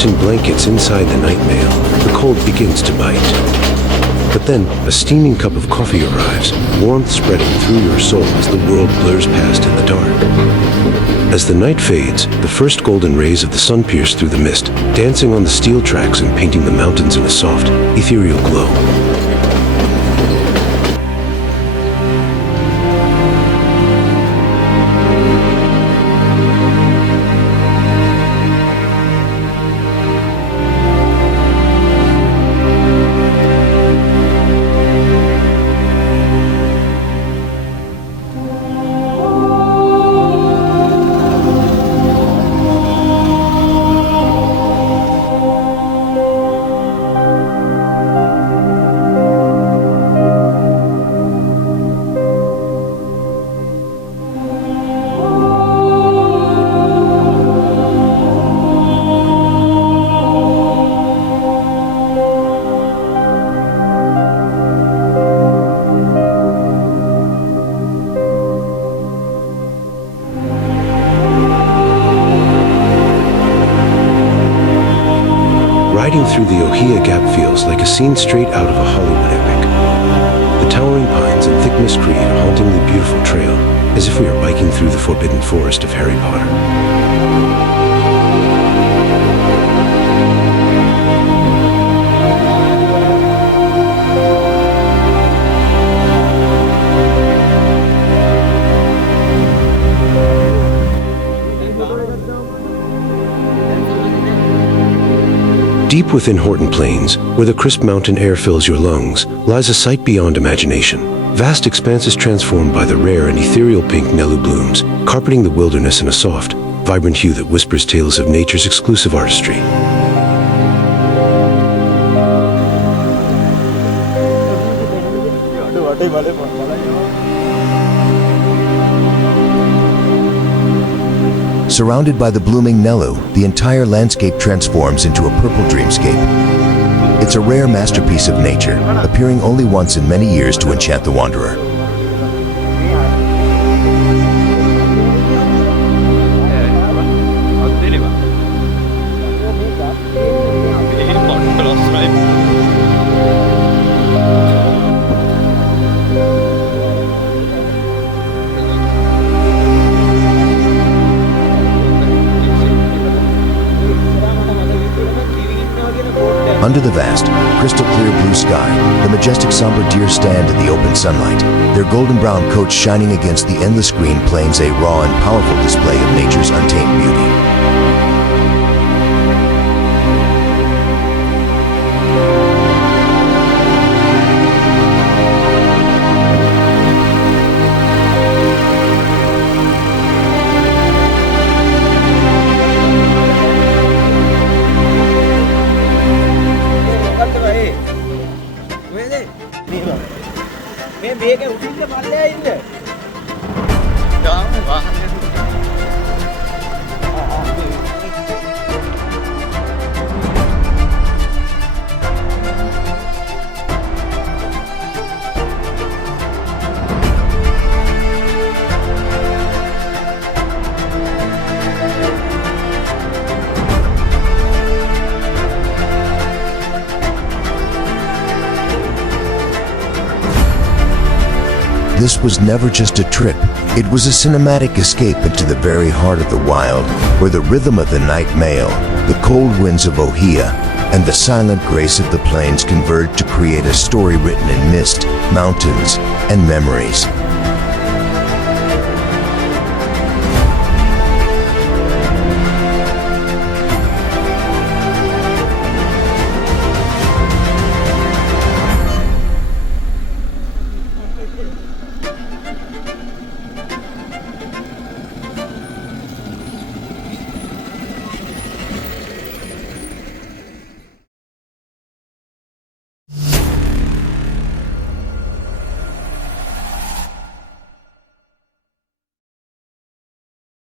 Wrapped in blankets inside the night mail, the cold begins to bite. But then, a steaming cup of coffee arrives, warmth spreading through your soul as the world blurs past in the dark. As the night fades, the first golden rays of the sun pierce through the mist, dancing on the steel tracks and painting the mountains in a soft, ethereal glow. Riding through the Ohia Gap feels like a scene straight out of a Hollywood epic. The towering pines and thick mist create a hauntingly beautiful trail, as if we are biking through the forbidden forest of Harry Potter. Deep within Horton Plains, where the crisp mountain air fills your lungs, lies a sight beyond imagination. Vast expanses transformed by the rare and ethereal pink Nelu blooms, carpeting the wilderness in a soft, vibrant hue that whispers tales of nature's exclusive artistry. Surrounded by the blooming Nelu, the entire landscape transforms into a purple dreamscape. It's a rare masterpiece of nature, appearing only once in many years to enchant the wanderer. Under the vast, crystal-clear blue sky, the majestic somber deer stand in the open sunlight, their golden-brown coats shining against the endless green plains, a raw and powerful display of nature's untamed beauty. මේක උඩින්ද පල්ලෙහා ඉන්න. යාම වාහනේ. This was never just a trip. It was a cinematic escape into the very heart of the wild, where the rhythm of the night mail, the cold winds of Ohia, and the silent grace of the plains converged to create a story written in mist, mountains, and memories.